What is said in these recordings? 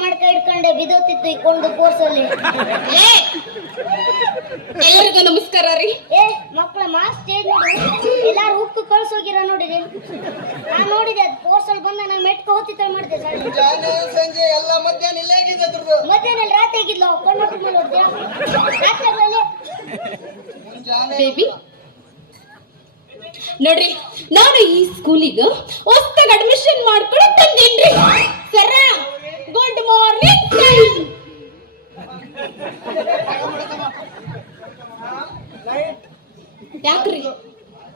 ಮಡ್ಕ ಹಿಡ್ಕೊಂಡೆ ಬಿದೋತಿತ್ತು ಕೊಂಡು ಕೋರ್ಸಲ್ಲಿ ಏ ಎಲ್ಲರಿಗೂ ನಮಸ್ಕಾರ ರೀ. ಏ ಮಕ್ಕಳ ಮಾಸ್ ಸ್ಟೇಜ್ ನೋಡಿ ಎಲ್ಲಾರು ಉಕ್ಕು ಕಳ್ಸೋಗಿರ ನೋಡಿದೆ ನಾ ನೋಡಿದೆ ಅದು ಕೋರ್ಸಲ್ಲಿ ಬಂದ ನಾನು ಮೆಟ್ಕೊ ಹೋತಿತ್ತ ಮಾಡಿದೆ ಸಂಜೆ ಎಲ್ಲ ಮಧ್ಯಾಹ್ನ ಇಲ್ಲೇ ಆಗಿದೆ ಅದ್ರದ್ದು? ಮಧ್ಯಾಹ್ನ ರಾತ್ರಿ ಆಗಿದ್ಲ ಕೊಂಡು ರಾತ್ರಿ ಮುಂಜಾನೆ ಬೇಬಿ. ನೋಡ್ರಿ ನಾನು ಈ ಸ್ಕೂಲಿಗೆ ಹೊಸ್ತಾಗ ಅಡ್ಮಿಷನ್ ಮಾಡ್ಕೊಂಡು ಯಾಕ್ರಿ?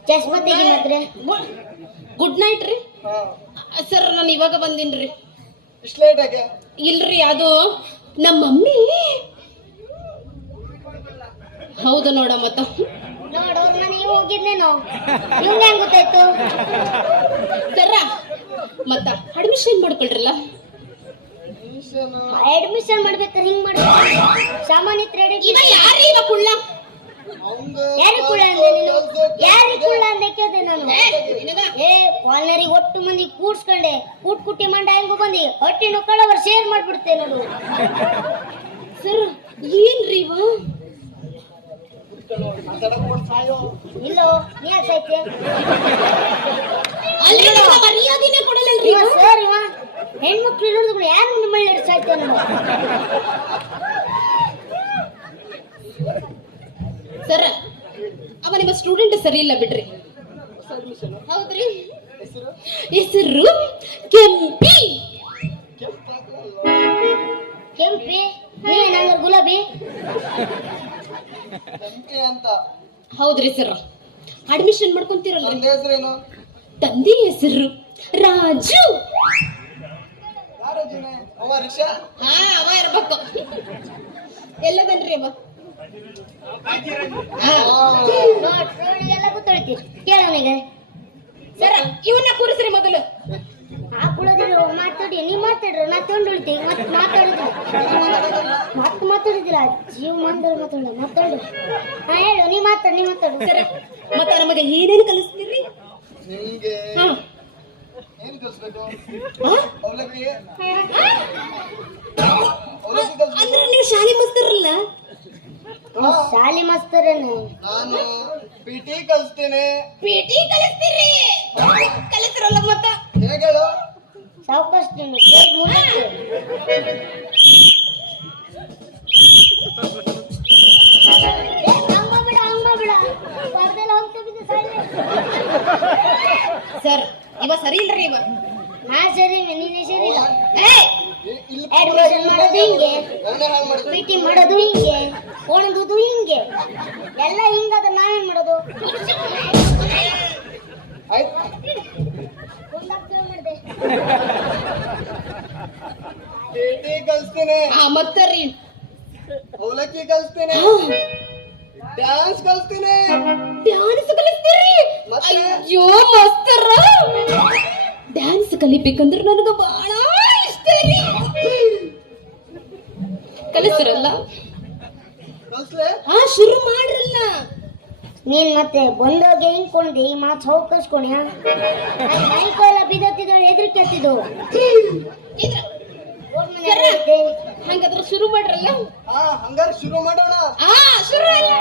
ಚಸ್ಮಾ ತೆಗಿ ಮಾತ್ರ? ಗುಡ್ ನೈಟ್ ರೀ. ಹಾ ಸರ್ ನಾನು ಇವಾಗ ಬಂದಿನ್ರಿ. ಇಷ್ಟು ಲೇಟ್ ಆಗಿ ಇಲ್ರಿ ಅದು ನಮ್ಮ ಮಮ್ಮಿ. ಹೌದು ನೋಡ ಮತ್ತ. ನೋಡು ನಾನು ಹೋಗಿದ್ನೇನೋ ನಿಮ್ಗೆ ಹೆಂಗ್ ಗೊತ್ತಾಯ್ತು? ಸರ ಮತ್ತ ಅಡ್ಮಿಷನ್ ಮಾಡ್ಕೊಳ್ರಲ್ಲ? ಅಡ್ಮಿಷನ್ ಮಾಡ್ಬೇಕಾದ್ರೆ ಹಿಂಗ್ ಮಾಡ್ಬೇಕು? ಸಾಮಾನ್ಯ ರೆಡಿ ಇವ ಯಾರೀ ಇವ ಕುಳ್ಳ ಯಾರಿ ಕುಳ್ಳ ಅಂದೆ ನೀನು ಯಾರಿ ಕುಳ್ಳ ಅಂದೆ ಕೇಳ್ದೆ ನಾನು ಏ ಕಾಲ್ನರಿ ಒಟ್ಟು ಮಂದಿ ಕೂಡ್ಸ್ಕೊಂಡೆ ಕೂಟ್ ಕುಟ್ಟಿ ಮಂಡ ಹೆಂಗು ಬಂದಿ ಹೊಟ್ಟಿನ ಅವ್ರು ಶೇರ್ ಮಾಡ್ಬಿಡ್ತೇನೆ ನೋಡು ಸರ್ ಏನ್ರಿ ಇವು? ಇಲ್ಲೋ ನೀ ಯಾಕೈತೆ ಅಲ್ಲಿ ನನ್ನ ಮರ್ಯಾದಿನೇ ಕೊಡಲ್ಲಲ್ರಿ ಇವ ಸರ್ ಇವ ಹೆಣ್ಮಕ್ಳು ಇರೋದು ಯಾರು ನಿಮ್ಮಳ್ಳಿ ನೋಡು ಸರ್ ಅವ ನಿಮ್ಮ ಸ್ಟೂಡೆಂಟ್ ಸರಿ ಇಲ್ಲ ಬಿಡ್ರಿ. ಹೌದ್ರಿ? ಹೆಸರು ಕೆಂಪಿ ಕೆಂಪಿ ನಂಗ ಗುಲಾಬಿ. ಕೆಂಪಿ ಅಂತ. ಹೌದ್ರಿ ಸರ್ ಅಡ್ಮಿಷನ್ ಮಾಡ್ಕೊಂತೀರಲ್ರಿ? ನನ್ನ ಹೆಸರೇನು ತಂದೆ ಹೆಸರು ರಾಜು. ಅವ ರಿಕ್ಷಾ? ಹಾ ಅವ ಇರ್ಬೇಕು. ಎಲ್ಲದನ್ರಿ ಅವ ಹಾ. ನೋಡ್ ಎಲ್ಲ ಕೂತ್ಕೊಳ್ತೀರಿ ಕೇಳವನಿಗೆ ಸರ ಇವನ್ನ ಕೂರಿಸ್ರಿ ಮೊದಲು. ಆ ಕುಳದಿರು ಮಾತಾಡಿ ನೀ ಮಾತಾಡ್ರು ನಾ ತೊಗೊಂಡು ಮತ್ತೆ ಮಾತಾಡುದಿಲ್ಲ ಮತ್ ಮಾತಾಡಿದ್ರ ಜೀವ ಮಂದ್ರ ಮಾತಾಡ ಮಾತಾಡು. ಹಾ ಹೇಳು ನೀ ಮಾತಾಡು ನೀ ಮಾತಾಡು. ಸರ ಮತ್ತ ನಮಗೆ ಏನೇನು ಕಲಿಸ್ತೀರಿ? ನಿಮ್ಗೆ ಹಾ. ಏನ್ ಕಲ್ಸ್ಬೇಕು? ಹಾ? ಅವಲಕ್ಕಿ ಅವಲಕ್ಕಿ ಕಲ್ಸ್ಬೇಕು. ಅಂದ್ರೆ ನೀವು ಶಾಲೆ ಮಸ್ತರಲ್ಲ? ಶಾಲಿ ಮಸ್ತರೇನೆ. ನಾನು ಪಿಟಿ ಕಲಿಸ್ತೇನೆ. ಪಿಟಿ ಕಲಿಸ್ತೀರಿ? ಕಲಿಸ್ತಿರಲ್ಲ ಮತ್ತ? ಹೇಳು ಸಾವಕಾಶ. ಸರ್ ಇವ ಸರಿ ಇಲ್ರಿ ಇವ? ನಾ ಸರಿ ನೀನೇ ಸರಿ ಇಲ್ಲ ಅಡ್ಮಿಷನ್ ಮಾಡೋದು ಹಿಂಗೆ. ಪಿ ಮಾಡೋದು ಹಿಂಗೆ. ಒಣಗೋದು ಹಿಂಗೆ. ಎಲ್ಲ ಹಿಂಗಾದ ನಾವೇನ್ ಮಾಡೋದು ಆಯ್ತು ಒಂದಾಗ್ತಾ ಮಾಡಿದೆ ಪಿ ಟಿ ಕಲಿಸ್ತೇನೆ. ಆ ಮತ್ತರಿ ಅವಲಕ್ಕಿ ಕಲಿಸ್ತೇನೆ. ಡ್ಯಾನ್ಸ್ ಕಲಿಸ್ತೇನೆ. ಡ್ಯಾನ್ಸ್ ಕಲಿಸ್ತೀರಿ? ಮತ್ತೆ? ಅಯ್ಯೋ ಮಸ್ತರ. ಡ್ಯಾನ್ಸ್ ಕಲಿಬೇಕಂದ್ರೆ ನನಗೆ ಬಹಳ ಇಷ್ಟ ರೀ. ಹಾ ಶುರು ಮಾಡ್ರಲ್ಲ. ನೀನ್ ಮತ್ತೆ ಬಂದೋಗೆ ಹಿಂಕೊಂಡಿ ಮಾತ್ ಮೈಕೋಲ ಬಿದ್ದತ್ತಿದ್ದಾಳೆ ಗೋರ್ಮನೆ ಐತೆ. ಹಂಗಾದ್ರೆ ಶುರು ಮಾಡ್ರಲ್ಲ? ಹಾ ಹಂಗಾರೆ ಶುರು ಮಾಡೋಣ. ಹಾ ಶುರು ಅಲ್ಲ.